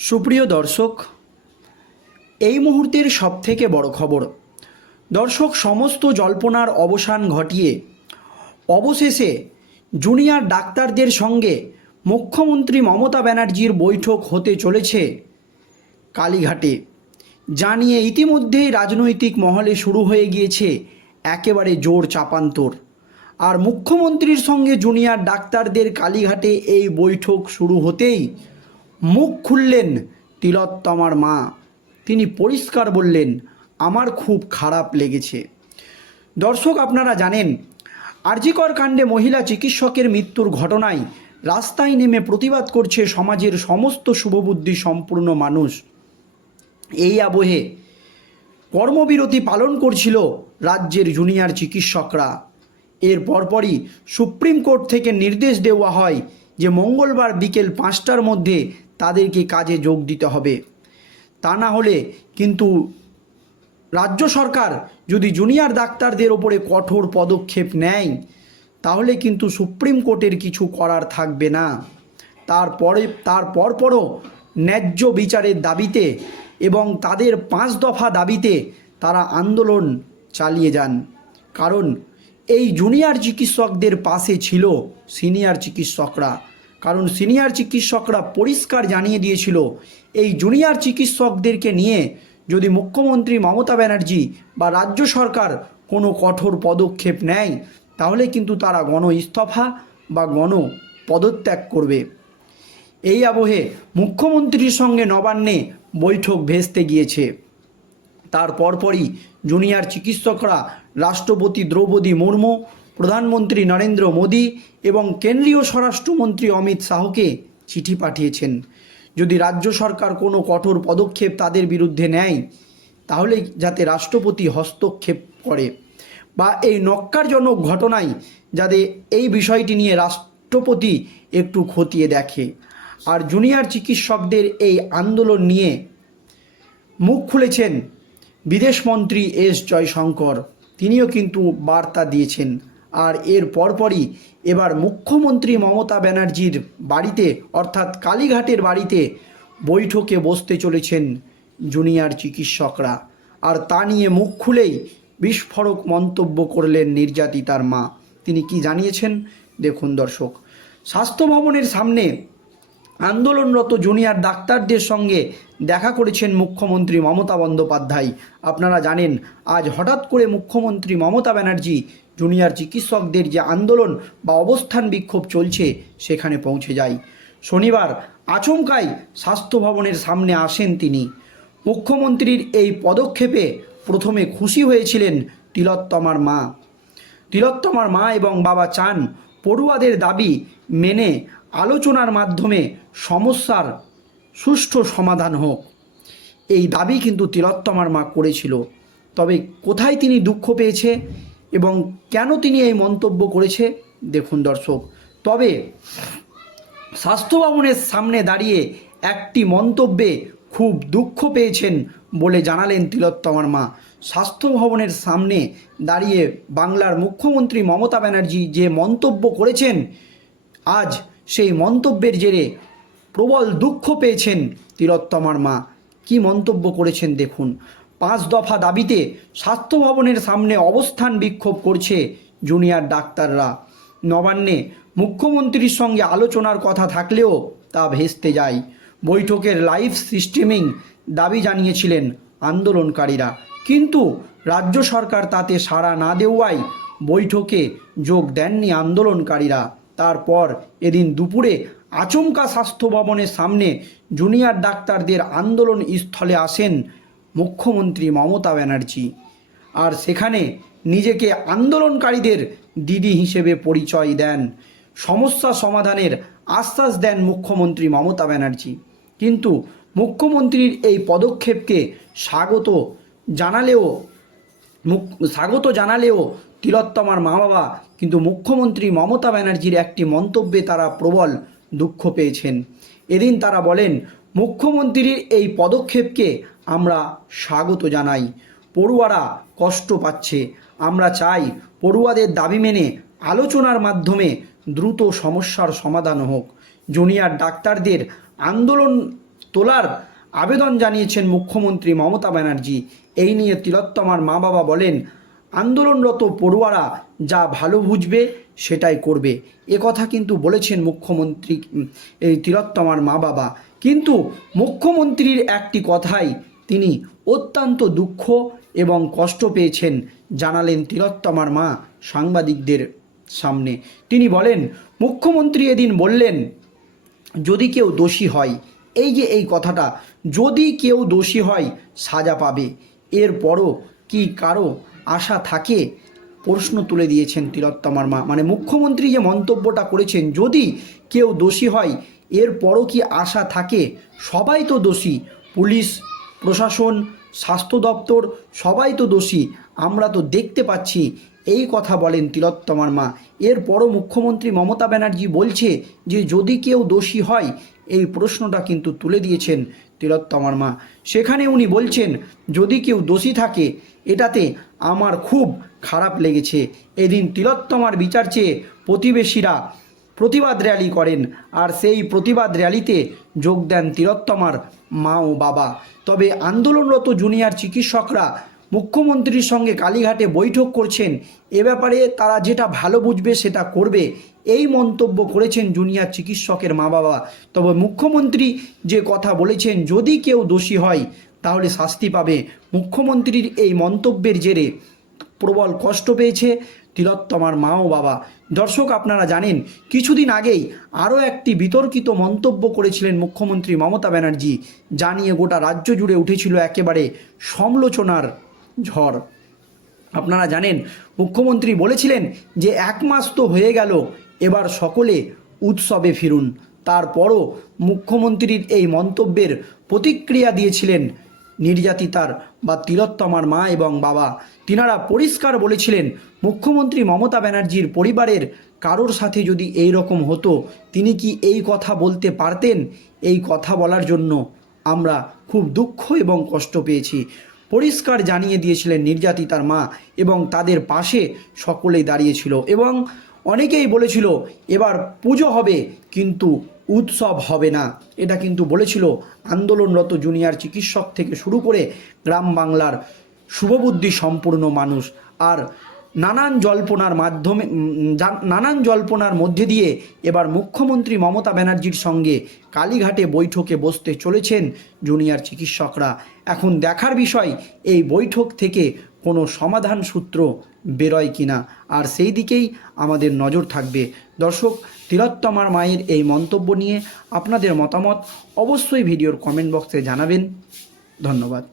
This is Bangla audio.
সুপ্রিয় দর্শক, এই মুহূর্তের সবথেকে বড় খবর। দর্শক, সমস্ত জল্পনার অবসান ঘটিয়ে অবশেষে জুনিয়র ডাক্তারদের সঙ্গে মুখ্যমন্ত্রী মমতা ব্যানার্জির বৈঠক হতে চলেছে কালীঘাটে। যা নিয়ে ইতিমধ্যেই রাজনৈতিক মহলে শুরু হয়ে গিয়েছে একেবারে জোর চাপান্তর। আর মুখ্যমন্ত্রীর সঙ্গে জুনিয়র ডাক্তারদের কালীঘাটে এই বৈঠক শুরু হতেই মুখ খুললেন তিলোত্তমার মা। তিনি পরিষ্কার বললেন, আমার খুব খারাপ লেগেছে। দর্শক, আপনারা জানেন, আরজিকর কাণ্ডে মহিলা চিকিৎসকের মৃত্যুর ঘটনায় রাস্তায় নেমে প্রতিবাদ করছে সমাজের সমস্ত শুভবুদ্ধি সম্পূর্ণ মানুষ। এই আবহে কর্মবিরতি পালন করছিল রাজ্যের জুনিয়র চিকিৎসকরা। এর পরপরই সুপ্রিম কোর্ট থেকে নির্দেশ দেওয়া হয় যে মঙ্গলবার বিকেল পাঁচটার মধ্যে তাদেরকে কাজে যোগ দিতে হবে। তা না হলে কিন্তু রাজ্য সরকার যদি জুনিয়র ডাক্তারদের ওপরে কঠোর পদক্ষেপ নেয়, তাহলে কিন্তু সুপ্রিম কোর্টের কিছু করার থাকবে না। তারপরে, তার পরপরও ন্যায্য বিচারের দাবিতে এবং তাদের পাঁচ দফা দাবিতে তারা আন্দোলন চালিয়ে যান। কারণ এই জুনিয়র চিকিৎসকদের পাশে ছিল সিনিয়র চিকিৎসকরা। কারণ সিনিয়র চিকিৎসকরা পরিষ্কার জানিয়ে দিয়েছিল, এই জুনিয়র চিকিৎসকদেরকে নিয়ে যদি মুখ্যমন্ত্রী মমতা ব্যানার্জি বা রাজ্য সরকার কোনো কঠোর পদক্ষেপ নেয়, তাহলে কিন্তু তারা গণ ইস্তফা বা গণ পদত্যাগ করবে। এই আবহে মুখ্যমন্ত্রীর সঙ্গে নবান্নে বৈঠক ভেস্তে গিয়েছে। তার পরপরই জুনিয়র চিকিৎসকরা রাষ্ট্রপতি দ্রৌপদী মুর্মু প্রধানমন্ত্রী নরেন্দ্র মোদী এবং কেন্দ্রীয় স্বরাষ্ট্রমন্ত্রী অমিত শাহকে চিঠি পাঠিয়েছেন। যদি রাজ্য সরকার কোনো কঠোর পদক্ষেপ তাদের বিরুদ্ধে নেয়, তাহলে যাতে রাষ্ট্রপতি হস্তক্ষেপ করে বা এই নক্কারজনক ঘটনায় যাতে এই বিষয়টি নিয়ে রাষ্ট্রপতি একটু খতিয়ে দেখে। আর জুনিয়র চিকিৎসকদের এই আন্দোলন নিয়ে মুখ খুলেছেন বিদেশমন্ত্রী এস জয়শঙ্কর। তিনিও কিন্তু বার্তা দিয়েছেন। আর এর পরপরই এবার মুখ্যমন্ত্রী মমতা ব্যানার্জির বাড়িতে, অর্থাৎ কালীঘাটের বাড়িতে বৈঠকে বসতে চলেছেন জুনিয়র চিকিৎসকরা। আর তা নিয়ে মুখ খুলেই বিস্ফোরক মন্তব্য করলেন নির্যাতিতার মা। তিনি কি জানিয়েছেন? দেখুন দর্শক, স্বাস্থ্য ভবনের সামনে আন্দোলনরত জুনিয়র ডাক্তারদের সঙ্গে দেখা করেছেন মুখ্যমন্ত্রী মমতা বন্দ্যোপাধ্যায়। আপনারা জানেন, আজ হঠাৎ করে মুখ্যমন্ত্রী মমতা ব্যানার্জি জুনিয়র চিকিৎসকদের যে আন্দোলন বা অবস্থান বিক্ষোভ চলছে, সেখানে পৌঁছে যায়। শনিবার আচমকাই স্বাস্থ্য ভবনের সামনে আসেন তিনি। মুখ্যমন্ত্রীর এই পদক্ষেপে প্রথমে খুশি হয়েছিলেন তিলোত্তমার মা। তিলোত্তমার মা এবং বাবা চান পড়ুয়াদের দাবি মেনে আলোচনার মাধ্যমে সমস্যার সুষ্ঠু সমাধান হোক। এই দাবি কিন্তু তিলোত্তমার মা করেছিল। তবে কোথায় তিনি দুঃখ পেয়েছে এবং কেন তিনি এই মন্তব্য করেছে, দেখুন দর্শক। তবে স্বাস্থ্য ভবনের সামনে দাঁড়িয়ে একটি মন্তব্যে খুব দুঃখ পেয়েছেন বলে জানালেন তিলোত্তমার মা। স্বাস্থ্য ভবনের সামনে দাঁড়িয়ে বাংলার মুখ্যমন্ত্রী মমতা ব্যানার্জি যে মন্তব্য করেছেন, আজ সেই মন্তব্যের জেরে প্রবল দুঃখ পেয়েছেন তিলোত্তমার মা। কি মন্তব্য করেছেন দেখুন। পাঁচ দফা দাবিতে স্বাস্থ্য ভবনের সামনে অবস্থান বিক্ষোভ করছে জুনিয়র ডাক্তাররা। নবান্নে মুখ্যমন্ত্রীর সঙ্গে আলোচনার কথা থাকলেও তা ভেস্তে যায়। বৈঠকের লাইভ স্ট্রিমিং দাবি জানিয়েছিলেন আন্দোলনকারীরা। কিন্তু রাজ্য সরকার তাতে সাড়া না দেওয়ায় বৈঠকে যোগ দেননি আন্দোলনকারীরা। তারপর এদিন দুপুরে আচমকা স্বাস্থ্য ভবনের সামনে জুনিয়র ডাক্তারদের আন্দোলন স্থলে আসেন মুখ্যমন্ত্রী মমতা ব্যানার্জি। আর সেখানে নিজেকে আন্দোলনকারীদের দিদি হিসেবে পরিচয় দেন। সমস্যা সমাধানের আশ্বাস দেন মুখ্যমন্ত্রী মমতা ব্যানার্জি। কিন্তু মুখ্যমন্ত্রীর এই পদক্ষেপকে স্বাগত জানালেও মুখ, স্বাগত জানালেও তিলোত্তমার মা বাবা কিন্তু মুখ্যমন্ত্রী মমতা ব্যানার্জির একটি মন্তব্যে তারা প্রবল দুঃখ পেয়েছেন। এদিন তারা বলেন, মুখ্যমন্ত্রীর এই পদক্ষেপকে আমরা স্বাগত জানাই। পড়ুয়ারা কষ্ট পাচ্ছে। আমরা চাই পড়ুয়াদের দাবি মেনে আলোচনার মাধ্যমে দ্রুত সমস্যার সমাধান হোক। জুনিয়র ডাক্তারদের আন্দোলন তোলার আবেদন জানিয়েছেন মুখ্যমন্ত্রী মমতা ব্যানার্জি। এই নিয়ে তিলোত্তমার মা বাবা বলেন, আন্দোলনরত পড়ুয়ারা যা ভালো বুঝবে সেটাই করবে। এ কথা কিন্তু বলেছেন মুখ্যমন্ত্রী এই তিলোত্তমার মা বাবা। কিন্তু মুখ্যমন্ত্রীর একটি কথাই তিনি অত্যন্ত দুঃখ এবং কষ্ট পেয়েছেন জানালেন তিলোত্তমার মা সাংবাদিকদের সামনে। তিনি বলেন, মুখ্যমন্ত্রী এদিন বললেন, যদি কেউ দোষী হয়, এই যে এই কথাটা, যদি কেউ দোষী হয়, সাজা পাবে। এরপরও কি কারও আশা থাকে? প্রশ্ন তুলে দিয়েছেন তিলোত্তমার মা। মানে মুখ্যমন্ত্রী যে মন্তব্যটা করেছেন, যদি কেউ দোষী হয় এরপরও কি আশা থাকে? সবাই তো দোষী। পুলিশ, প্রশাসন, স্বাস্থ্য দপ্তর, সবাই তো দোষী। আমরা তো দেখতে পাচ্ছি। এই কথা বলেন তিলোত্তমার মা। এরপরও মুখ্যমন্ত্রী মমতা ব্যানার্জি বলছে যে, যদি কেউ দোষী হয়, এই প্রশ্নটা কিন্তু তুলে দিয়েছেন তিলোত্তমার মা। সেখানে উনি বলছেন, যদি কেউ দোষী থাকে, এটাতে আমার খুব খারাপ লেগেছে। এদিন তিলোত্তমার বিচার চেয়ে প্রতিবেশীরা প্রতিবাদ র্যালি করেন, আর সেই প্রতিবাদ র্যালিতে যোগ দেন তিলোত্তমার মা ও বাবা। তবে আন্দোলনরত জুনিয়র চিকিৎসকরা মুখ্যমন্ত্রীর সঙ্গে কালীঘাটে বৈঠক করছেন। এ ব্যাপারে তারা যেটা ভালো বুঝবে সেটা করবে। এই মন্তব্য করেছেন জুনিয়র চিকিৎসকের মা বাবা তবে মুখ্যমন্ত্রী যে কথা বলেছেন, যদি কেউ দোষী হয়, তাহলে শাস্তি পাবে। মুখ্যমন্ত্রীর এই মন্তব্যের জেরে প্রবল কষ্ট পেয়েছে তিলোত্তমার মা ও বাবা দর্শক, আপনারা জানেন, কিছুদিন আগেই আরও একটি বিতর্কিত মন্তব্য করেছিলেন মুখ্যমন্ত্রী মমতা ব্যানার্জি। যা নিয়ে গোটা রাজ্য জুড়ে উঠেছিল একেবারে সমালোচনার ঝড়। আপনারা জানেন, মুখ্যমন্ত্রী বলেছিলেন যে এক মাস তো হয়ে গেল, এবার সকলে উৎসবে ফিরুন। তারপরও মুখ্যমন্ত্রীর এই মন্তব্যের প্রতিক্রিয়া দিয়েছিলেন নির্যাতিতার বা তিলোত্তমার মা এবং বাবা। তিনারা পরিষ্কার বলেছিলেন, মুখ্যমন্ত্রী মমতা ব্যানার্জির পরিবারের কারোর সাথে যদি এই রকম হতো, তিনি কি এই কথা বলতে পারতেন? এই কথা বলার জন্য আমরা খুব দুঃখ এবং কষ্ট পেয়েছি। পরিষ্কার জানিয়ে দিয়েছিলেন নির্যাতিতার মা এবং তাদের পাশে সকলেই দাঁড়িয়েছিল এবং অনেকেই বলেছিল, এবার পুজো হবে, কিন্তু উৎসব হবে না। এটা কিন্তু বলেছিল আন্দোলনরত জুনিয়র চিকিৎসক থেকে শুরু করে গ্রাম বাংলার শুভবুদ্ধি সম্পূর্ণ মানুষ। আর নানান জল্পনার মাধ্যমে নানান জল্পনার মধ্যে দিয়ে এবার মুখ্যমন্ত্রী মমতা ব্যানার্জির সঙ্গে কালীঘাটে বৈঠকে বসতে চলেছেন জুনিয়র চিকিৎসকরা। এখন দেখার বিষয়, এই বৈঠক থেকে কোনো সমাধান সূত্র বেরোয় কিনা? আর সেই দিকেই আমাদের নজর থাকবে। দর্শক, তিলোত্তমার মায়ের এই মন্তব্য নিয়ে আপনাদের মতামত অবশ্যই ভিডিওর কমেন্ট বক্সে জানাবেন। ধন্যবাদ।